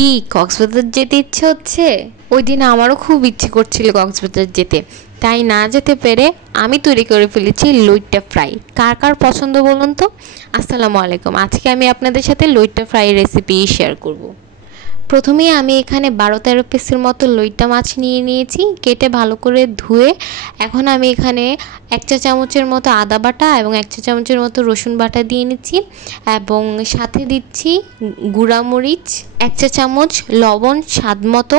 কি কক্সবাজার যেতে ইচ্ছে হচ্ছে? ওই দিন আমারও খুব ইচ্ছে করছিল কক্সবাজার যেতে, তাই না যেতে পেরে আমি তৈরি করে ফেলেছি লইট্টা ফ্রাই। কার কার পছন্দ বলুন তো? আসসালামু আলাইকুম। আজকে আমি আপনাদের সাথে লইট্টা ফ্রাই রেসিপি শেয়ার করব। প্রথমেই আমি এখানে 12-13 পিসের মতো লইট্টা মাছ নিয়ে নিয়েছি, কেটে ভালো করে ধুয়ে। এখন আমি এখানে 1 চা চামচের মতো আদা বাটা এবং 1 চা চামচের মতো রসুন বাটা দিয়ে নিচ্ছি এবং সাথে দিচ্ছি গুঁড়া মরিচ 1 চা চামচ, লবণ স্বাদ মতো,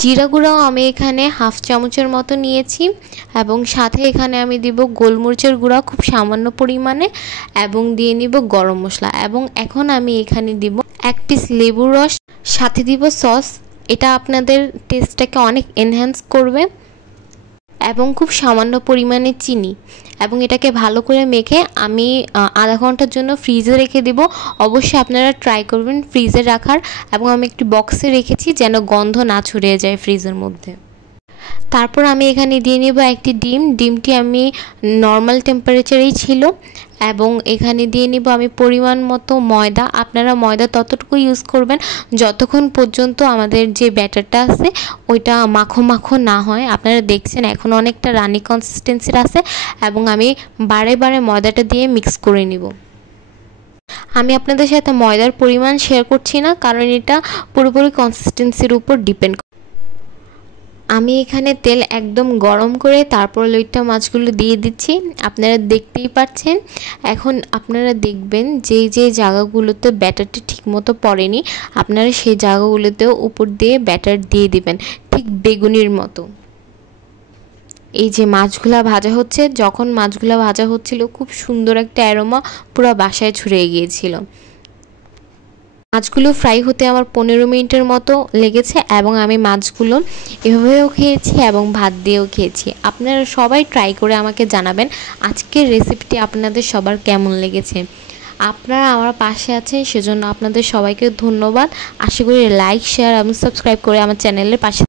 জিরা গুঁড়াও আমি এখানে 1/2 চামচের মতো নিয়েছি এবং সাথে এখানে আমি দিব গোলমরিচের গুঁড়া খুব সামান্য পরিমাণে এবং দিয়ে নিব গরম মশলা এবং এখন আমি এখানে দিব 1 পিস লেবুর রস, সাথে দিব সস। এটা আপনাদের টেস্টটাকে অনেক এনহ্যান্স করবে এবং খুব সামান্য পরিমাণে চিনি এবং এটাকে ভালো করে মেখে আমি আধা ঘন্টার জন্য ফ্রিজে রেখে দেব। অবশ্যই আপনারা ট্রাই করবেন ফ্রিজে রাখার এবং আমি একটি বক্সে রেখেছি যেন গন্ধ না ছড়িয়ে যায় ফ্রিজের মধ্যে। তারপর আমি এখানে দিয়ে নেব একটি ডিম। ডিমটি আমি নর্মাল টেম্পারেচারেই ছিল এবং এখানে দিয়ে নিব আমি পরিমাণ মতো ময়দা। আপনারা ময়দা ততটুকু ইউজ করবেন যতক্ষণ পর্যন্ত আমাদের যে ব্যাটারটা আছে ওইটা মাখো মাখো না হয়। আপনারা দেখছেন এখন অনেকটা রানি কনসিস্টেন্সির আছে এবং আমি বারে বারে ময়দাটা দিয়ে মিক্স করে নিব। আমি আপনাদের সাথে ময়দার পরিমাণ শেয়ার করছি না, কারণ এটা পুরোপুরি কনসিস্টেন্সির উপর ডিপেন্ড। আমি এখানে তেল একদম গরম করে তারপর লইট্টা মাছগুলো দিয়ে দিচ্ছি। আপনারা দেখতেই পাচ্ছেন। এখন আপনারা দেখবেন যে জায়গাগুলোতে ব্যাটারটা ঠিকমতো পড়েনি আপনারা সেই জায়গাগুলোতেও উপর দিয়ে ব্যাটার দিয়ে দিবেন, ঠিক বেগুনির মতো। এই যে মাছগুলা ভাজা হচ্ছে, যখন মাছগুলা ভাজা হচ্ছিল খুব সুন্দর একটা অ্যারোমা পুরো বাসায় ছড়িয়ে গিয়েছিল। মাছগুলো ফ্রাই হতে আমার 15 মিনিটের মতো লেগেছে এবং আমি মাছগুলো এভাবেও খেয়েছি এবং ভাত দিয়েও খেয়েছি। আপনারা সবাই ট্রাই করে আমাকে জানাবেন আজকের রেসিপিটি আপনাদের সবার কেমন লেগেছে। আপনারা আমার পাশে আছেন সেজন্য আপনাদের সবাইকে ধন্যবাদ। আশা করি লাইক, শেয়ার এবং সাবস্ক্রাইব করে আমার চ্যানেলের পাশে